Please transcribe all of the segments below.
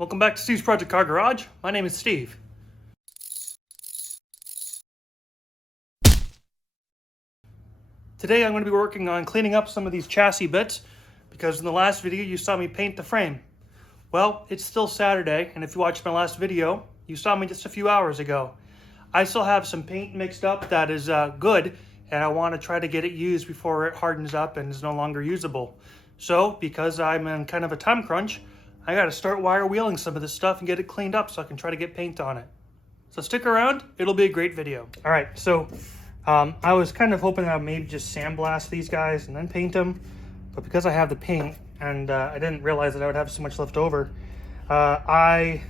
Welcome back to Steve's Project Car Garage. My name is Steve. Today I'm going to be working on cleaning up some of these chassis bits because in the last video you saw me paint the frame. Well, it's still Saturday, and if you watched my last video, you saw me just a few hours ago. I still have some paint mixed up that is good, and I want to try to get it used before it hardens up and is no longer usable. So, because I'm in kind of a time crunch, I got to start wire wheeling some of this stuff and get it cleaned up so I can try to get paint on it. So stick around, it'll be a great video. All right, so I was kind of hoping that I'd maybe just sandblast these guys and then paint them, but because I have the paint and I didn't realize that I would have so much left over, I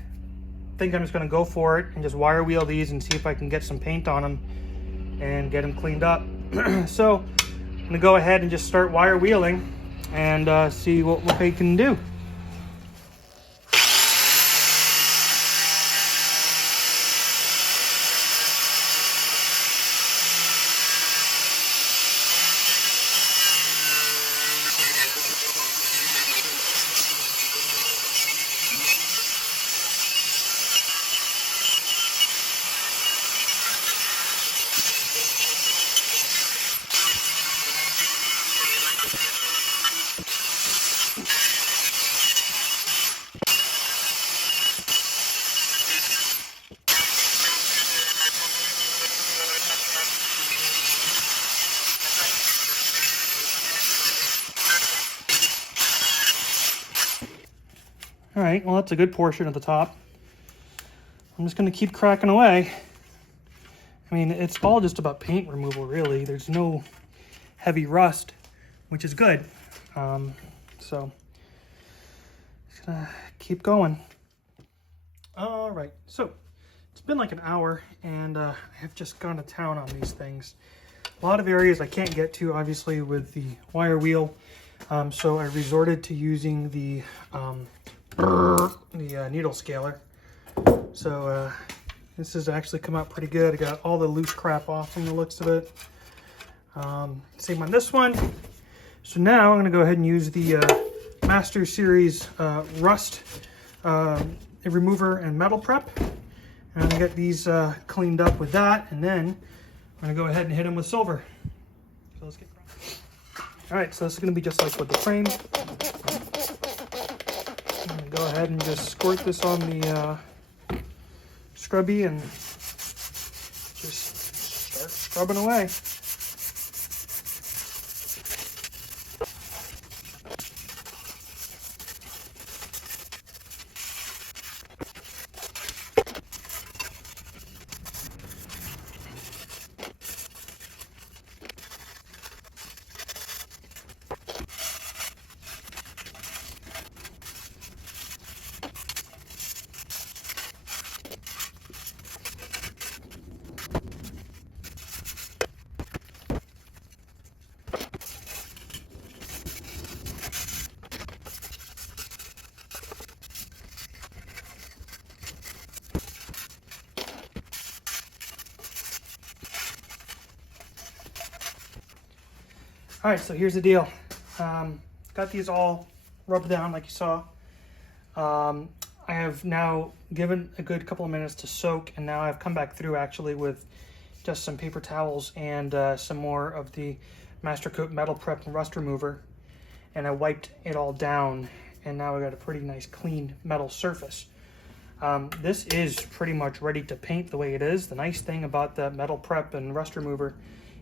think I'm just going to go for it and just wire wheel these and see if I can get some paint on them and get them cleaned up. So I'm going to go ahead and just start wire wheeling and see what we can do. All right, well, that's a good portion at the top. I'm just going to keep cracking away. I mean, it's all just about paint removal, really. There's no heavy rust, which is good. So, just going to keep going. All right, so it's been like an hour, and I have just gone to town on these things. A lot of areas I can't get to, obviously, with the wire wheel. So I resorted to using the needle scaler. So this has actually come out pretty good. I got all the loose crap off from the looks of it. Same on this one. So now I'm going to go ahead and use the Master Series rust remover and metal prep. And I'm going to get these cleaned up with that, and then I'm going to go ahead and hit them with silver. So let's get going. All right, so this is going to be just like with the frame. Go ahead and just squirt this on the scrubby and just start scrubbing away. All right, so here's the deal. Got these all rubbed down like you saw. I have now given a good couple of minutes to soak, and now I've come back through actually with just some paper towels and some more of the Master Coat Metal Prep and Rust Remover. And I wiped it all down, and now I got a pretty nice clean metal surface. This is pretty much ready to paint the way it is. The nice thing about the Metal Prep and Rust Remover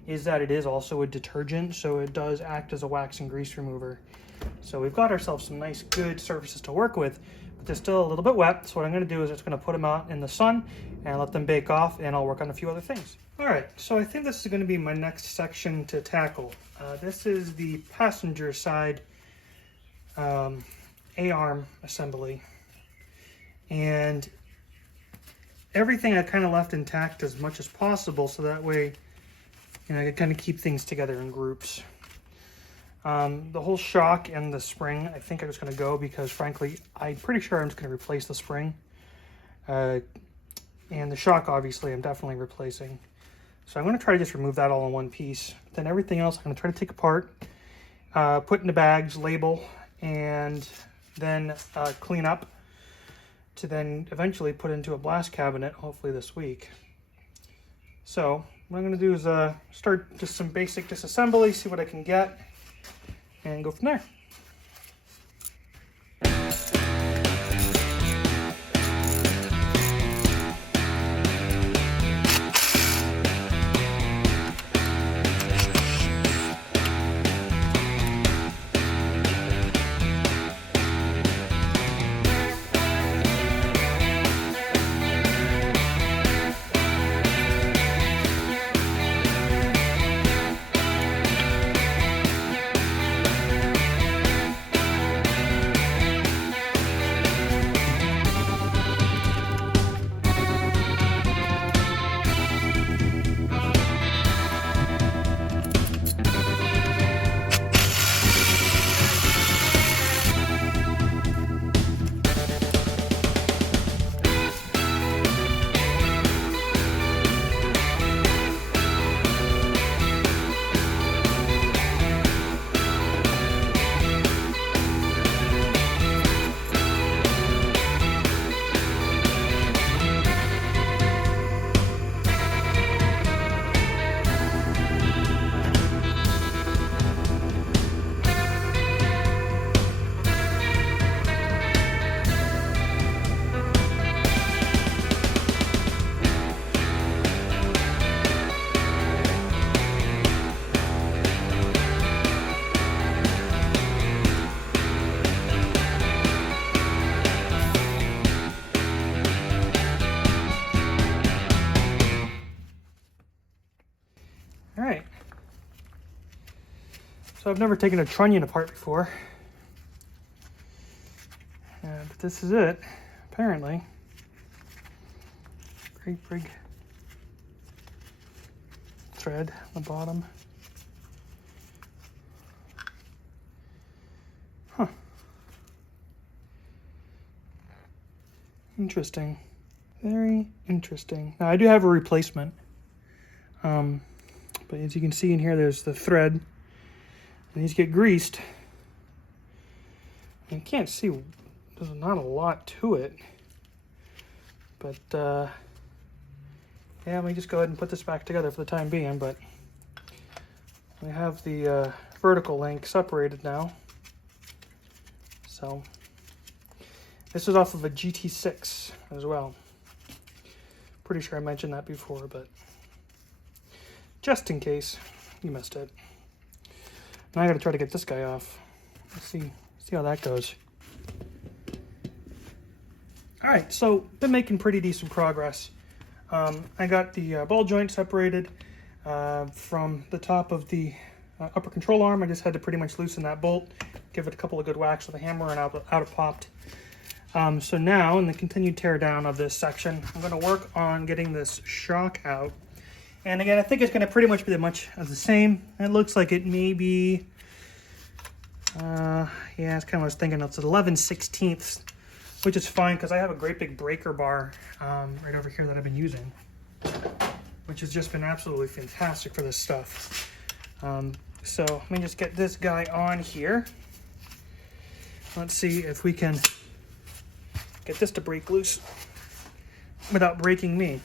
is that it is also a detergent, so it does act as a wax and grease remover. So we've got ourselves some nice good surfaces to work with, but they're still a little bit wet. So what I'm going to do is just going to put them out in the sun and let them bake off, and I'll work on a few other things. All right, so I think this is going to be my next section to tackle. This is the passenger side A-arm assembly, and everything I kind of left intact as much as possible, so that way I can kind of keep things together in groups. The whole shock and the spring, I think I'm just going to go because, frankly, I'm pretty sure I'm just going to replace the spring. And the shock, obviously, I'm definitely replacing. So I'm going to try to just remove that all in one piece. Then everything else I'm going to try to take apart, put into bags, label, and then clean up. to then eventually put into a blast cabinet, hopefully this week. So what I'm going to do is start just some basic disassembly, see what I can get, and go from there. All right, so I've never taken a trunnion apart before, but this is it, apparently. Great big thread on the bottom. Huh. Interesting. Very interesting. Now I do have a replacement. But as you can see in here, there's the thread, and these get greased. You can't see, there's not a lot to it. But, yeah, let me just go ahead and put this back together for the time being, but we have the vertical link separated now. So, this is off of a GT6 as well. Pretty sure I mentioned that before, but just in case you missed it. Now I gotta try to get this guy off. Let's see how that goes. All right, so been making pretty decent progress. I got the ball joint separated from the top of the upper control arm. I just had to pretty much loosen that bolt, give it a couple of good whacks with a hammer, and out it popped. So now, in the continued tear down of this section, I'm gonna work on getting this shock out. And again, I think it's going to pretty much be much of the same. It looks like it may be, yeah, that's kind of what I was thinking. It's 11/16, which is fine because I have a great big breaker bar right over here that I've been using, which has just been absolutely fantastic for this stuff. So let me just get this guy on here. Let's see if we can get this to break loose without breaking me.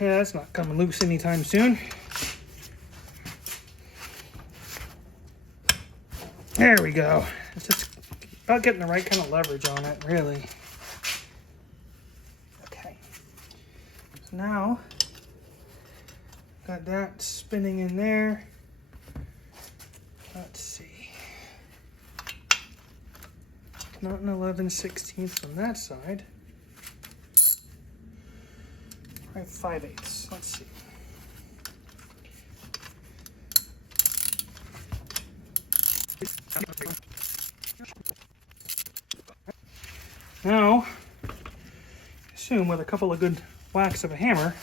Yeah, it's not coming loose anytime soon. There we go. It's just about getting the right kind of leverage on it, really. Okay. So now, got that spinning in there. Let's see. Not an 11/16 on that side. I have 5/8. Let's see. Now, assume with a couple of good whacks of a hammer,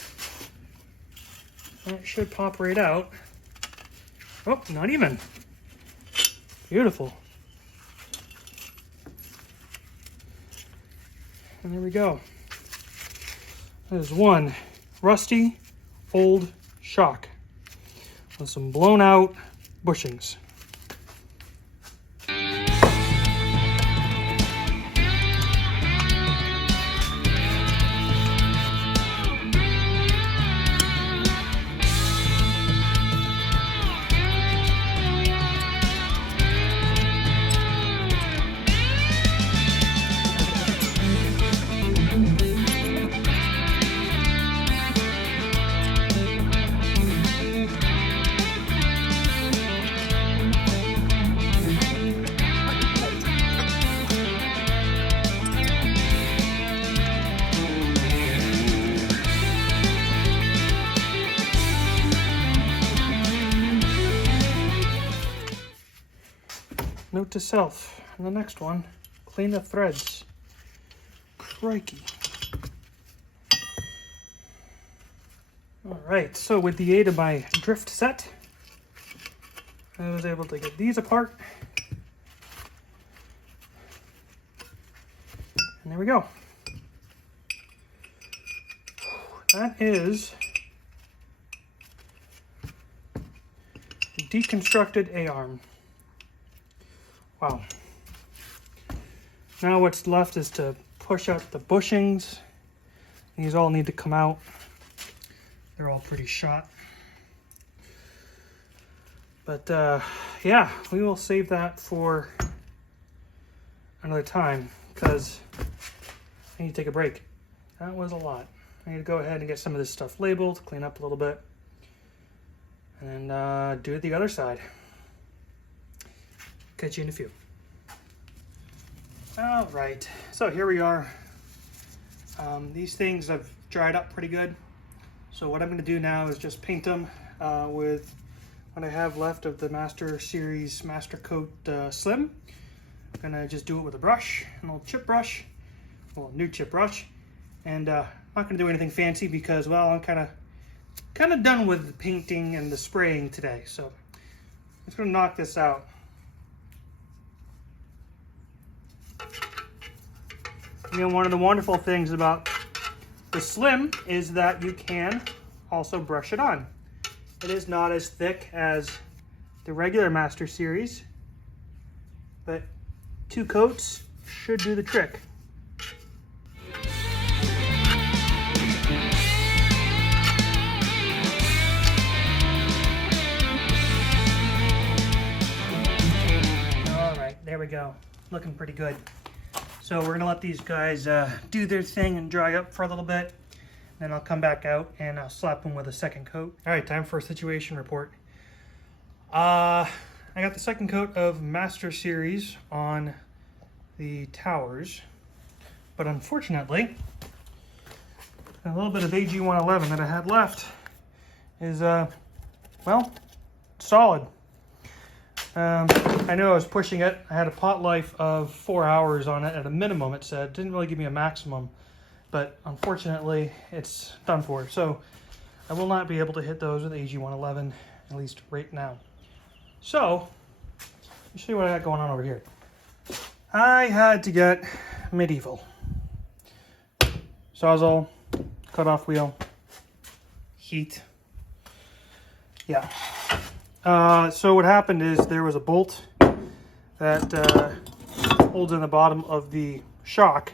that should pop right out. Oh, not even. Beautiful. And there we go. There's one rusty old shock with some blown out bushings. note to self, and the next one, clean the threads. Crikey. All right, so with the aid of my drift set, I was able to get these apart. And there we go. That is a deconstructed A-arm. Wow. Now what's left is to push out the bushings. These all need to come out. They're all pretty shot. But yeah, we will save that for another time because I need to take a break. That was a lot. I need to go ahead and get some of this stuff labeled, clean up a little bit, and do it the other side. Catch you in a few. All right, so here we are. These things have dried up pretty good. So what I'm going to do now is just paint them with what I have left of the Master Series Master Coat Slim. I'm going to just do it with a brush, an old chip brush, well, new chip brush, and I'm not going to do anything fancy because, well, I'm kind of done with the painting and the spraying today. So I'm just going to knock this out. And one of the wonderful things about the Slim is that you can also brush it on. It is not as thick as the regular Master Series, but 2 coats should do the trick. All right, there we go. Looking pretty good. So we're gonna let these guys do their thing and dry up for a little bit. Then I'll come back out and I'll slap them with a second coat. All right, time for a situation report. I got the second coat of Master Series on the towers, but unfortunately, a little bit of AG111 that I had left is, well, solid. I knew I was pushing it. I had a pot life of 4 hours on it at a minimum, it said. It didn't really give me a maximum, but unfortunately, it's done for. So I will not be able to hit those with AG111, at least right now. So, let me show you what I got going on over here. I had to get medieval. Sawzall, cutoff wheel, heat. Yeah. So what happened is there was a bolt that holds in the bottom of the shock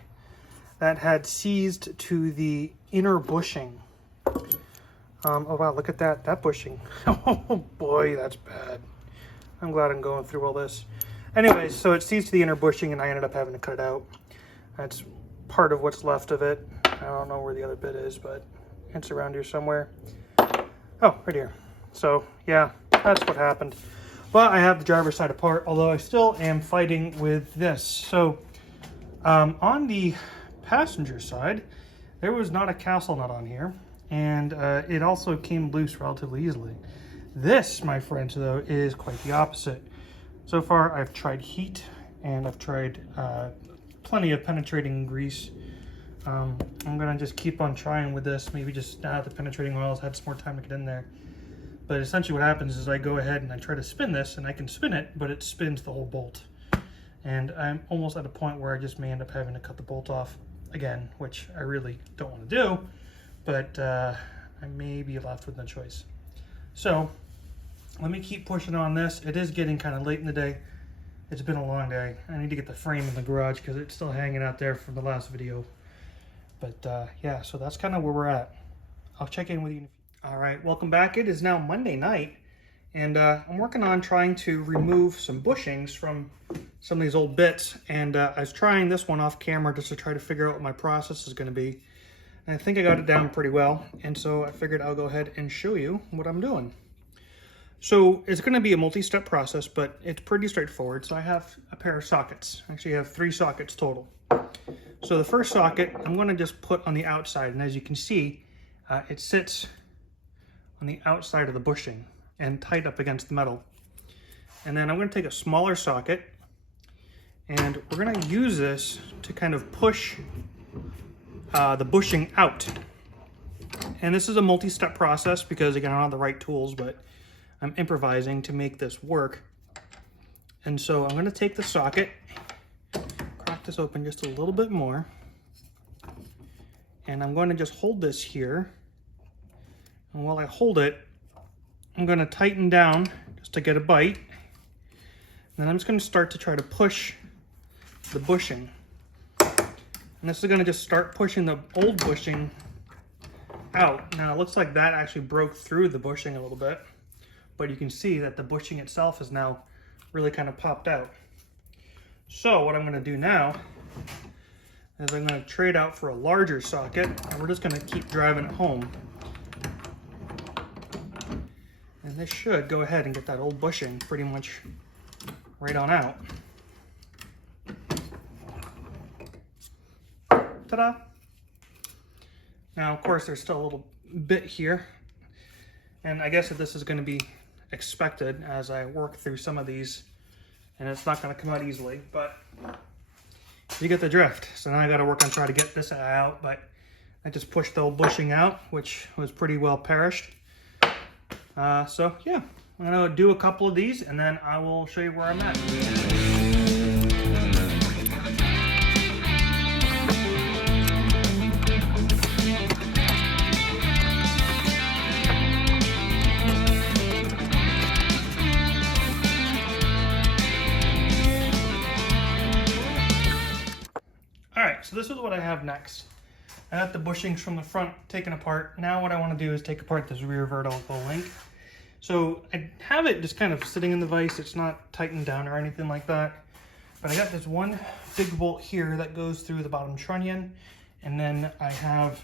that had seized to the inner bushing. Oh wow, look at that bushing. Oh boy, that's bad. I'm glad I'm going through all this. Anyways, so it seized to the inner bushing and I ended up having to cut it out. That's part of what's left of it. I don't know where the other bit is, but it's around here somewhere. Oh, right here. So yeah, that's what happened. But I have the driver's side apart, although I still am fighting with this. So on the passenger side, there was not a castle nut on here, and it also came loose relatively easily. This, my friends, though, is quite the opposite. So far, I've tried heat, and I've tried plenty of penetrating grease. I'm gonna just keep on trying with this. Maybe just now the penetrating oils had some more time to get in there. But essentially what happens is I go ahead and I try to spin this, and I can spin it, but it spins the whole bolt. And I'm almost at a point where I just may end up having to cut the bolt off again, which I really don't want to do, but I may be left with no choice. So let me keep pushing on this. It is getting kind of late in the day. It's been a long day. I need to get the frame in the garage because it's still hanging out there from the last video. But yeah, so that's kind of where we're at. I'll check in with you. All right, welcome back. It is now Monday night, and I'm working on trying to remove some bushings from some of these old bits. And I was trying this one off camera just to try to figure out what my process is going to be. And I think I got it down pretty well, and so I figured I'll go ahead and show you what I'm doing. So it's going to be a multi-step process, but it's pretty straightforward. So I have a pair of sockets. Actually, I have 3 sockets total. So the first socket I'm going to just put on the outside, and as you can see, it sits on the outside of the bushing and tight up against the metal. And then I'm going to take a smaller socket And we're gonna use this to kind of push the bushing out. And this is a multi-step process because again, I don't have the right tools, but I'm improvising to make this work. And so I'm gonna take the socket, crack this open just a little bit more. And I'm going to just hold this here. And while I hold it, I'm going to tighten down just to get a bite. And then I'm just going to start to try to push the bushing. And this is going to just start pushing the old bushing out. Now it looks like that actually broke through the bushing a little bit, but you can see that the bushing itself is now really kind of popped out. So what I'm going to do now is I'm going to trade out for a larger socket, and we're just going to keep driving it home. And this should go ahead and get that old bushing pretty much right on out. Ta-da! Now, of course, there's still a little bit here, and I guess that this is going to be expected as I work through some of these, and it's not going to come out easily, but you get the drift. So now I got to work on trying to get this out, but I just pushed the old bushing out, which was pretty well perished. So yeah, I'm going to do a couple of these, and then I will show you where I'm at. So this is what I have next. I got the bushings from the front taken apart. Now what I want to do is take apart this rear vertical link. So I have it just kind of sitting in the vise. It's not tightened down or anything like that. But I got this one big bolt here that goes through the bottom trunnion. And then I have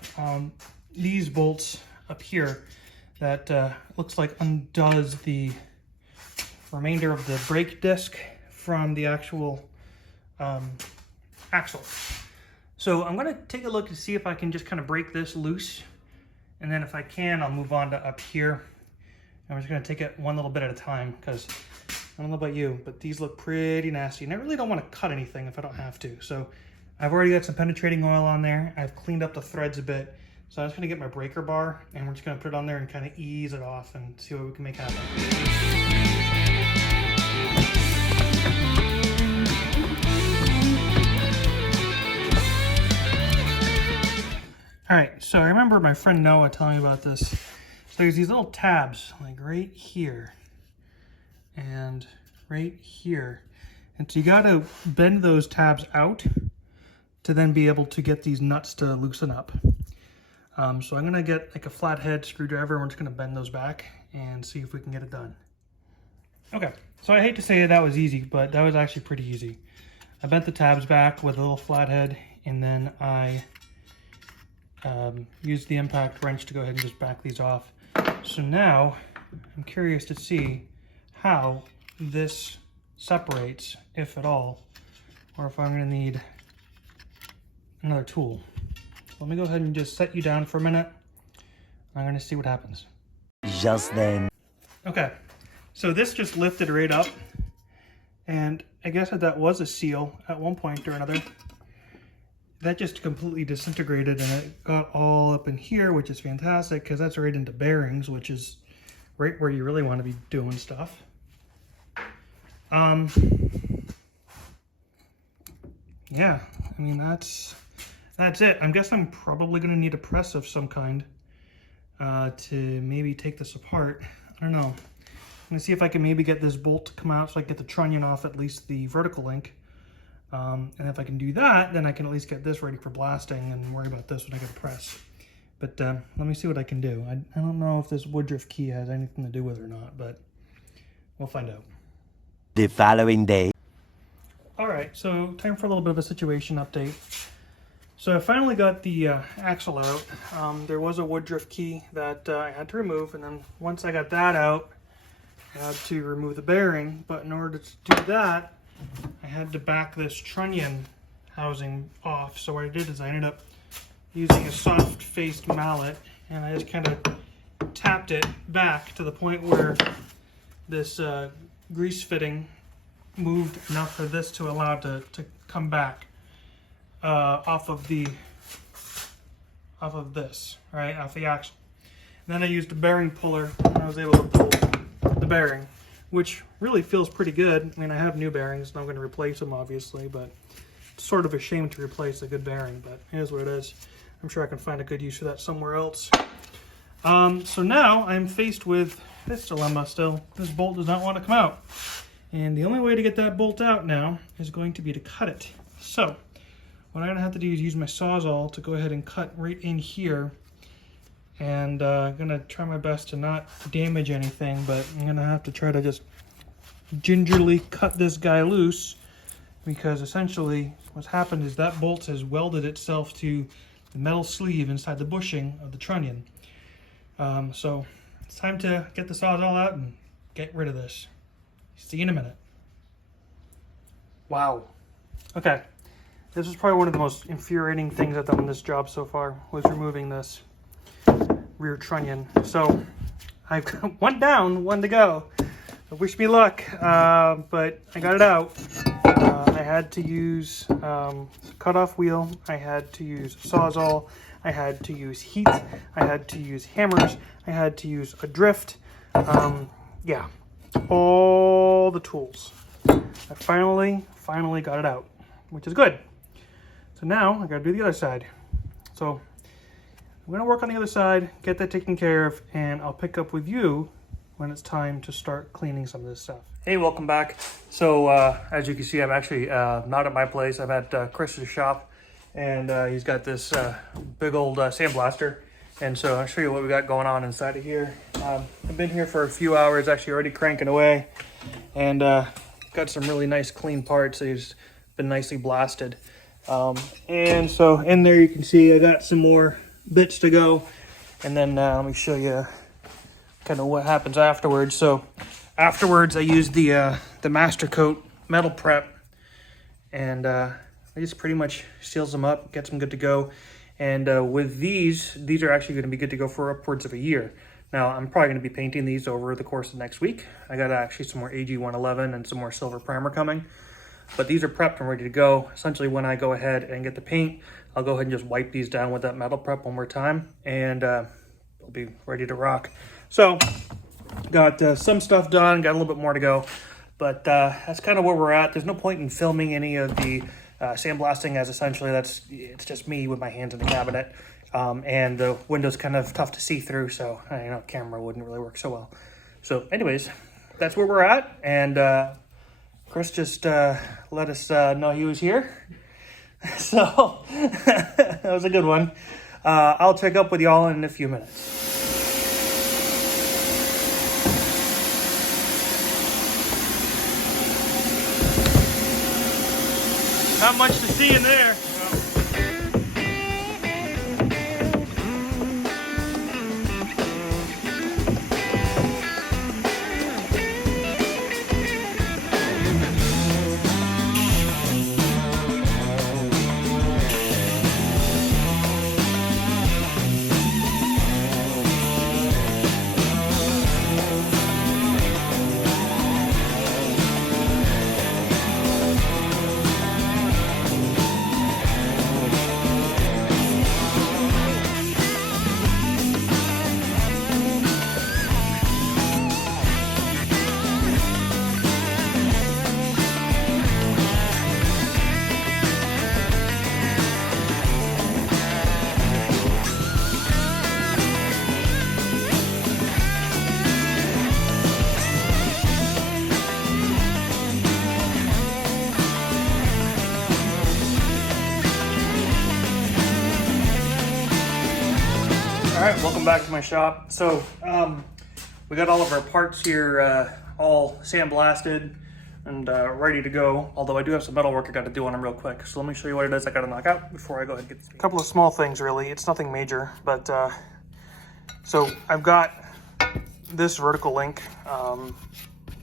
these bolts up here that looks like undoes the remainder of the brake disc from the actual axle. So I'm going to take a look to see if I can just kind of break this loose. And then if I can, I'll move on to up here. I'm just going to take it one little bit at a time because I don't know about you, but these look pretty nasty. And I really don't want to cut anything if I don't have to. So I've already got some penetrating oil on there. I've cleaned up the threads a bit. So I'm just going to get my breaker bar and we're just going to put it on there and kind of ease it off and see what we can make happen. All right, so I remember my friend Noah telling me about this. So there's these little tabs, like right here and right here. And so you gotta bend those tabs out to then be able to get these nuts to loosen up. So I'm gonna get like a flathead screwdriver and we're just gonna bend those back and see if we can get it done. Okay, so I hate to say that was easy, but that was actually pretty easy. I bent the tabs back with a little flathead and then I use the impact wrench to go ahead and just back these off. So now I'm curious to see how this separates, if at all, or if I'm going to need another tool. So let me go ahead and just set you down for a minute. I'm going to see what happens. Just then. Okay, so this just lifted right up, and I guess that was a seal at one point or another. That just completely disintegrated and it got all up in here, which is fantastic because that's right into bearings, which is right where you really want to be doing stuff. Yeah, I mean, that's it. I guess I'm probably going to need a press of some kind to maybe take this apart. I don't know. I'm going to see if I can maybe get this bolt to come out so I can get the trunnion off at least the vertical link. And if I can do that, then I can at least get this ready for blasting and worry about this when I get a press. But let me see what I can do. I don't know if this woodruff key has anything to do with it or not, but we'll find out. The following day. All right, so time for a little bit of a situation update. So I finally got the axle out. There was a woodruff key that I had to remove, and then once I got that out, I had to remove the bearing. But in order to do that, I had to back this trunnion housing off. So what I did is I ended up using a soft-faced mallet, and I just kind of tapped it back to the point where this grease fitting moved enough for this to allow it to come back off of this, right, off the axle. And then I used a bearing puller and I was able to pull the bearing, which really feels pretty good. I mean, I have new bearings and I'm going to replace them obviously, but it's sort of a shame to replace a good bearing, but it is what it is. I'm sure I can find a good use for that somewhere else. So now I'm faced with this dilemma still. This bolt does not want to come out. And the only way to get that bolt out now is going to be to cut it. So what I'm going to have to do is use my Sawzall to go ahead and cut right in here. And I'm going to try my best to not damage anything, but I'm going to have to try to just gingerly cut this guy loose, because essentially what's happened is that bolt has welded itself to the metal sleeve inside the bushing of the trunnion. So it's time to get the Sawzall out and get rid of this. See you in a minute. Wow. Okay. This is probably one of the most infuriating things I've done in this job so far, was removing this rear trunnion. So I've got one down, one to go. So wish me luck, but I got it out. I had to use cutoff wheel, I had to use a Sawzall, I had to use heat, I had to use hammers, I had to use a drift. Yeah, all the tools. I finally got it out, which is good. So now I gotta do the other side. So I'm gonna work on the other side, get that taken care of, and I'll pick up with you when it's time to start cleaning some of this stuff. Hey, welcome back. So as you can see, I'm actually not at my place. I'm at Chris's shop, and he's got this big old sandblaster. And so I'll show you what we got going on inside of here. I've been here for a few hours, actually already cranking away, and got some really nice clean parts. He's been nicely blasted. And so in there you can see I got some more bits to go. And then let me show you kind of what happens afterwards. So afterwards I use the master coat metal prep, and I just pretty much seals them up, gets them good to go. And with these are actually going to be good to go for upwards of a year. Now I'm probably going to be painting these over the course of next week. I got actually some more AG111 and some more silver primer coming, but these are prepped and ready to go. Essentially when I go ahead and get the paint, I'll go ahead and just wipe these down with that metal prep one more time, and I'll be ready to rock. So got some stuff done, got a little bit more to go, but that's kind of where we're at. There's no point in filming any of the sandblasting, as essentially it's just me with my hands in the cabinet, and the window's kind of tough to see through, so camera wouldn't really work so well. So anyways, that's where we're at, and Chris just let us know he was here. So that was a good one. I'll check up with y'all in a few minutes. Not much to see in there. Alright, welcome back to my shop. So we got all of our parts here all sandblasted and ready to go, although I do have some metal work I got to do on them real quick. So let me show you what it is I got to knock out before I go ahead and get this. A couple of small things really, it's nothing major, but so I've got this vertical link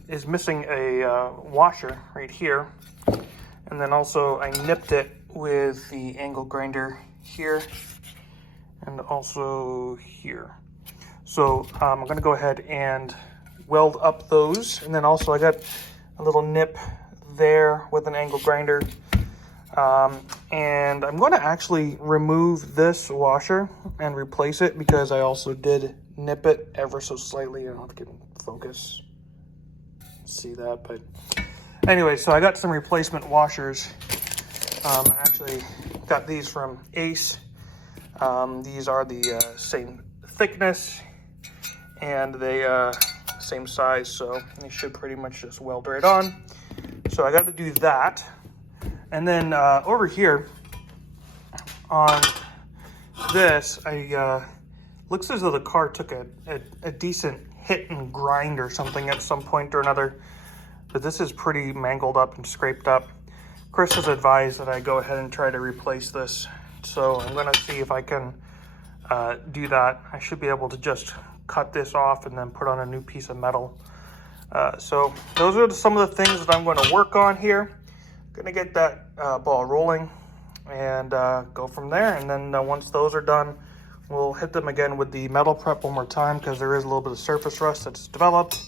is missing a washer right here, and then also I nipped it with the angle grinder here and also here. So I'm gonna go ahead and weld up those, and then also I got a little nip there with an angle grinder. And I'm going to actually remove this washer and replace it because I also did nip it ever so slightly. I don't have to get in focus. See that, but anyway, so I got some replacement washers. I actually got these from Ace. These are the same thickness and they same size, so they should pretty much just weld right on. So I got to do that. And then over here on this, looks as though the car took a decent hit and grind or something at some point or another. But this is pretty mangled up and scraped up. Chris has advised that I go ahead and try to replace this. So I'm going to see if I can do that. I should be able to just cut this off and then put on a new piece of metal. So those are some of the things that I'm going to work on here. Gonna get that ball rolling and go from there. And then once those are done, we'll hit them again with the metal prep one more time because there is a little bit of surface rust that's developed,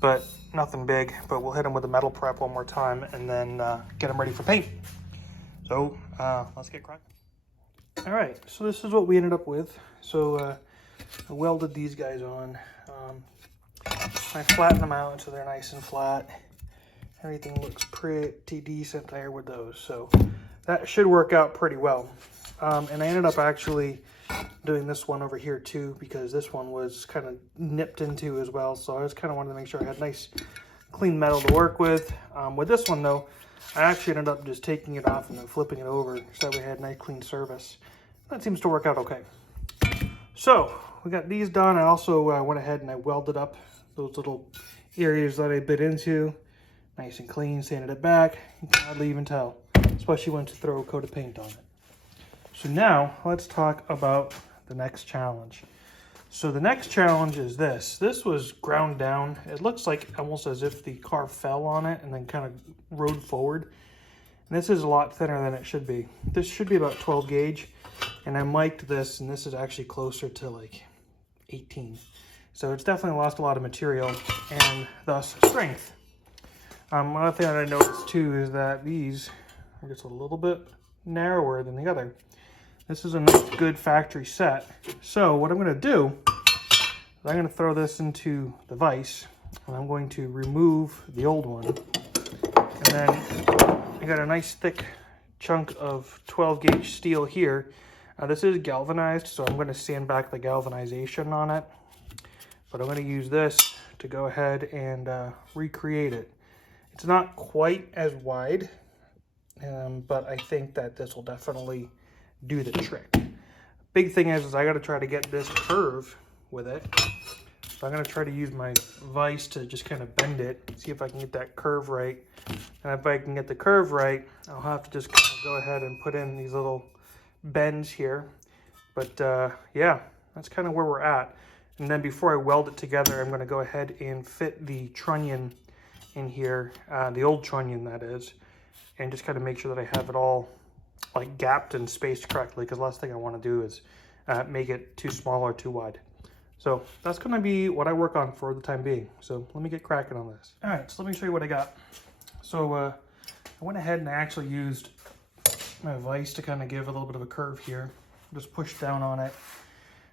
but nothing big. But we'll hit them with the metal prep one more time and then get them ready for paint. So let's get cracking. All right, so this is what we ended up with. So I welded these guys on. I flattened them out so they're nice and flat. Everything looks pretty decent there with those, so that should work out pretty well. And I ended up actually doing this one over here too because this one was kind of nipped into as well, so I just kind of wanted to make sure I had nice clean metal to work with. With this one though, I actually ended up just taking it off and then flipping it over so that we had nice clean surface. That seems to work out okay. So we got these done. I also went ahead and I welded up those little areas that I bit into. Nice and clean, sanded it back. You can hardly even tell, especially once you throw a coat of paint on it. So now let's talk about the next challenge. So the next challenge is this. This was ground down. It looks like almost as if the car fell on it and then kind of rode forward. And this is a lot thinner than it should be. This should be about 12 gauge. And I mic'd this, and this is actually closer to like 18. So it's definitely lost a lot of material and thus strength. Another thing that I noticed too is that these are just a little bit narrower than the other. This is a nice, good factory set. So what I'm going to do is I'm going to throw this into the vise, and I'm going to remove the old one. And then I got a nice thick chunk of 12 gauge steel here. This is galvanized, so I'm going to sand back the galvanization on it. But I'm going to use this to go ahead and recreate it. It's not quite as wide, but I think that this will definitely do the trick. Big thing is I got to try to get this curve with it. So I'm going to try to use my vise to just kind of bend it, see if I can get that curve right. And if I can get the curve right, I'll have to just kind of go ahead and put in these little bends here. But yeah, that's kind of where we're at. And then before I weld it together, I'm going to go ahead and fit the trunnion in here, the old trunnion that is, and just kind of make sure that I have it all like gapped and spaced correctly, because the last thing I want to do is make it too small or too wide. So that's going to be what I work on for the time being. So let me get cracking on this. All right, so let me show you what I got. So I went ahead and I actually used my vise to kind of give a little bit of a curve here. Just push down on it,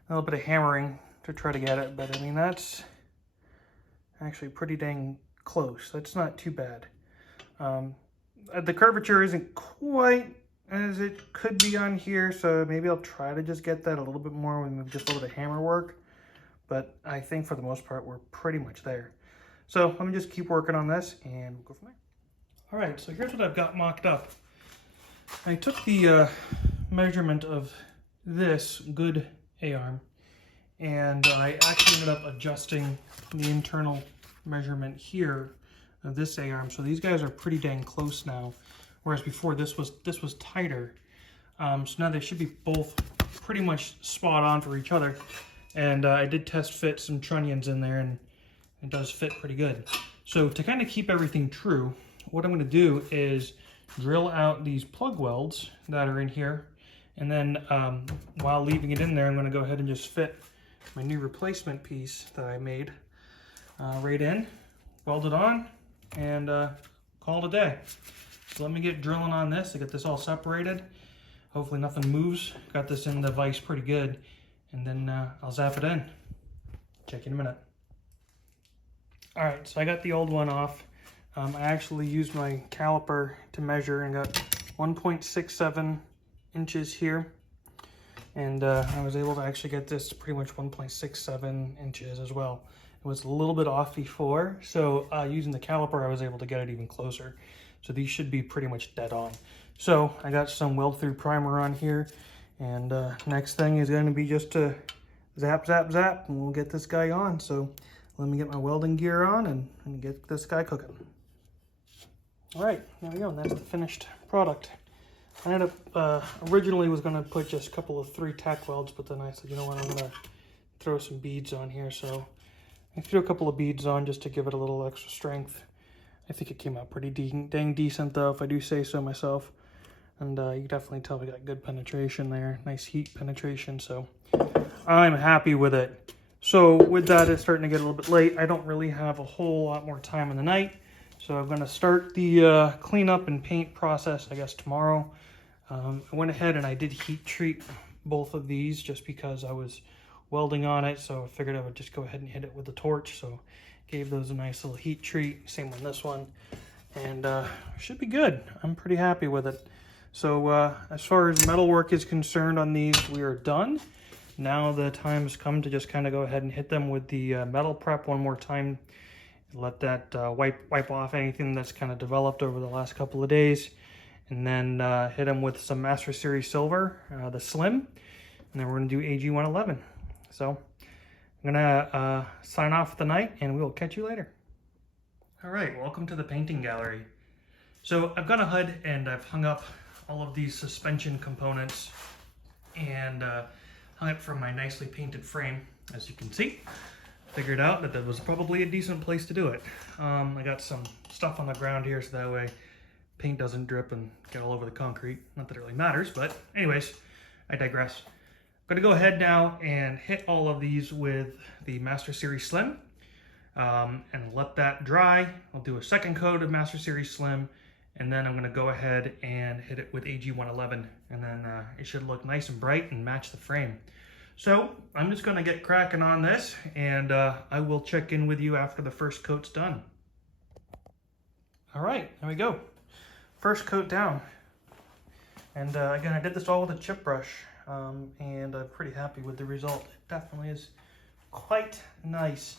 a little bit of hammering to try to get it, but I mean that's actually pretty dang close. That's not too bad. The curvature isn't quite as it could be on here, so maybe I'll try to just get that a little bit more with just a little bit of hammer work, but I think for the most part we're pretty much there. So let me just keep working on this and we'll go from there. All right, so here's what I've got mocked up. I took the measurement of this good A-arm, and I actually ended up adjusting the internal measurement here of this A-arm. So these guys are pretty dang close now, whereas before this was tighter. So now they should be both pretty much spot on for each other. And I did test fit some trunnions in there, and it does fit pretty good. So to kind of keep everything true, what I'm going to do is drill out these plug welds that are in here, and then while leaving it in there, I'm going to go ahead and just fit my new replacement piece that I made right in, weld it on, and call call it a day. So let me get drilling on this to get this all separated. Hopefully nothing moves. Got this in the vise pretty good. And then I'll zap it in. Check you in a minute. All right, so I got the old one off. I actually used my caliper to measure and got 1.67 inches here. And I was able to actually get this to pretty much 1.67 inches as well. It was a little bit off before, so using the caliper, I was able to get it even closer. So these should be pretty much dead on. So I got some weld through primer on here, and next thing is going to be just to zap, zap, zap, and we'll get this guy on. So let me get my welding gear on and get this guy cooking. All right, there we go. That's the finished product. I ended up, originally was going to put just a couple of 3 tack welds, but then I said, you know what, I'm going to throw some beads on here. So I threw a couple of beads on just to give it a little extra strength. I think it came out pretty dang decent though, if I do say so myself. And you can definitely tell we got good penetration there, nice heat penetration, so I'm happy with it. So with that, it's starting to get a little bit late. I don't really have a whole lot more time in the night, so I'm going to start the cleanup and paint process, I guess, tomorrow. I went ahead and I did heat treat both of these just because I was welding on it, so I figured I would just go ahead and hit it with a torch. So gave those a nice little heat treat, same on this one, and should be good. I'm pretty happy with it. So as far as metal work is concerned on these, we are done. Now the time has come to just kind of go ahead and hit them with the metal prep one more time. Let that wipe off anything that's kind of developed over the last couple of days. And then hit them with some Master Series Silver, the Slim. And then we're going to do AG111. So I'm going to sign off for the night, and we will catch you later. All right, welcome to the painting gallery. So I've gone ahead and I've hung up all of these suspension components and hung it from my nicely painted frame. As you can see, figured out that was probably a decent place to do it. I got some stuff on the ground here so that way paint doesn't drip and get all over the concrete. Not that it really matters, but anyways, I digress. I'm gonna go ahead now and hit all of these with the Master Series Slim and let that dry. I'll do a second coat of Master Series Slim, and then I'm gonna go ahead and hit it with AG111, and then it should look nice and bright and match the frame. So I'm just gonna get cracking on this, and I will check in with you after the first coat's done. All right, there we go. First coat down. And again, I did this all with a chip brush, and I'm pretty happy with the result. It definitely is quite nice.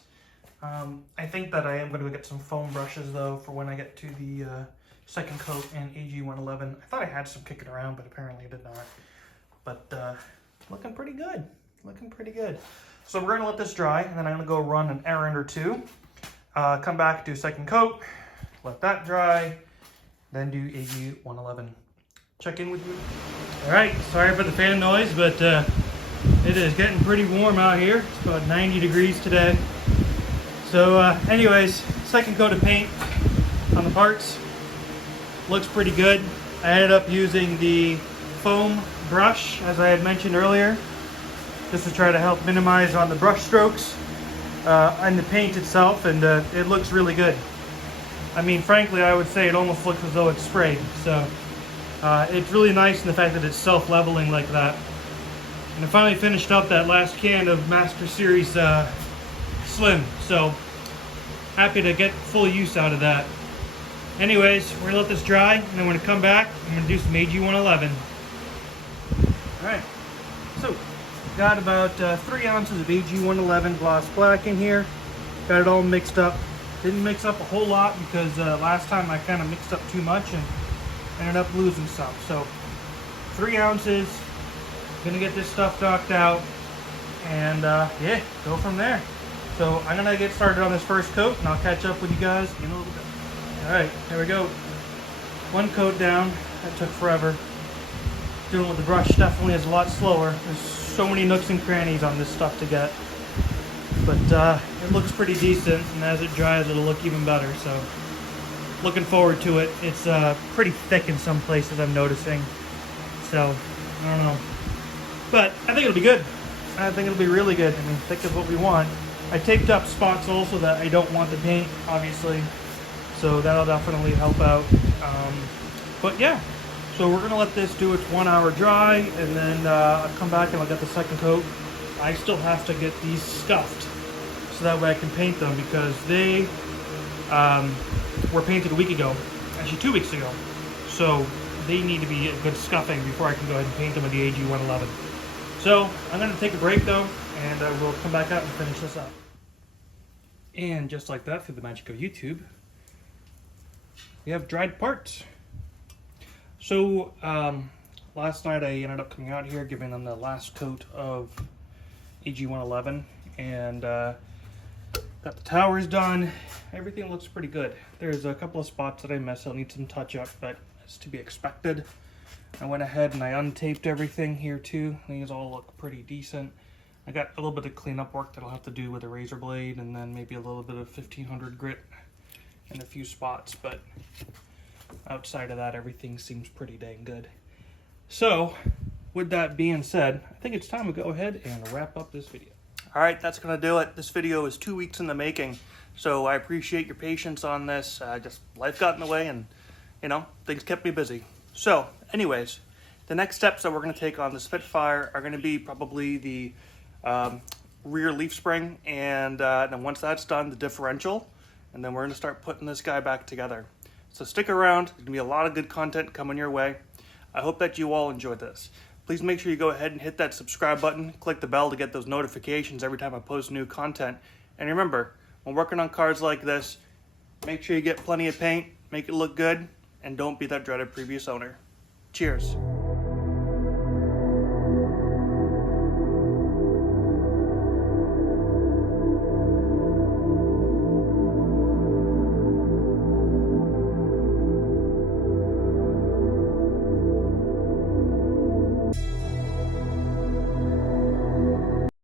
I think that I am going to get some foam brushes though for when I get to the second coat in AG111. I thought I had some kicking around, but apparently I did not. But looking pretty good. Looking pretty good. So we're going to let this dry, and then I'm going to go run an errand or two. Come back, do second coat, let that dry, then do AG111. Check in with you. All right, sorry for the fan noise, but it is getting pretty warm out here. It's about 90 degrees today. So anyways, second coat of paint on the parts. Looks pretty good. I ended up using the foam brush, as I had mentioned earlier, just to try to help minimize on the brush strokes and the paint itself, and it looks really good. I mean, frankly, I would say it almost looks as though it's sprayed. So it's really nice in the fact that it's self-leveling like that. And I finally finished up that last can of Master Series Slim. So happy to get full use out of that. Anyways, we're gonna let this dry, and then when I come back, I'm gonna do some AG111. All right, so got about 3 ounces of AG111 gloss black in here. Got it all mixed up. Didn't mix up a whole lot because last time I kind of mixed up too much and ended up losing some. So 3 ounces. Gonna get this stuff knocked out, and yeah, go from there. So I'm gonna get started on this first coat, and I'll catch up with you guys in a little bit. All right, there we go. One coat down. That took forever. Doing it with the brush definitely is a lot slower. There's so many nooks and crannies on this stuff to get. But it looks pretty decent, and as it dries, it'll look even better. So looking forward to it. It's pretty thick in some places, I'm noticing. So I don't know. But I think it'll be good. I think it'll be really good. I mean, thick is what we want. I taped up spots also that I don't want the paint, obviously. So that'll definitely help out. But yeah, so we're gonna let this do its 1 hour dry, and then I'll come back and I'll get the second coat. I still have to get these scuffed so that way I can paint them, because they were painted a week ago, actually 2 weeks ago. So they need to be a good scuffing before I can go ahead and paint them with the AG111. So I'm gonna take a break though, and we'll come back out and finish this up. And just like that, through the magic of YouTube, we have dried parts. So last night I ended up coming out here, giving them the last coat of AG111, and got the towers done. Everything looks pretty good. There's a couple of spots that I missed. I'll need some touch up, but it's to be expected. I went ahead and I untaped everything here too. These all look pretty decent. I got a little bit of cleanup work that I'll have to do with a razor blade, and then maybe a little bit of 1500 grit in a few spots, but outside of that, everything seems pretty dang good. So, with that being said, I think it's time to go ahead and wrap up this video. All right, that's gonna do it. This video is 2 weeks in the making, so I appreciate your patience on this. Just life got in the way, and you know, things kept me busy. So, anyways, the next steps that we're gonna take on the Spitfire are gonna be probably the rear leaf spring, and then once that's done, the differential, and then we're gonna start putting this guy back together. So stick around, there's gonna be a lot of good content coming your way. I hope that you all enjoyed this. Please make sure you go ahead and hit that subscribe button, click the bell to get those notifications every time I post new content. And remember, when working on cars like this, make sure you get plenty of paint, make it look good, and don't be that dreaded previous owner. Cheers.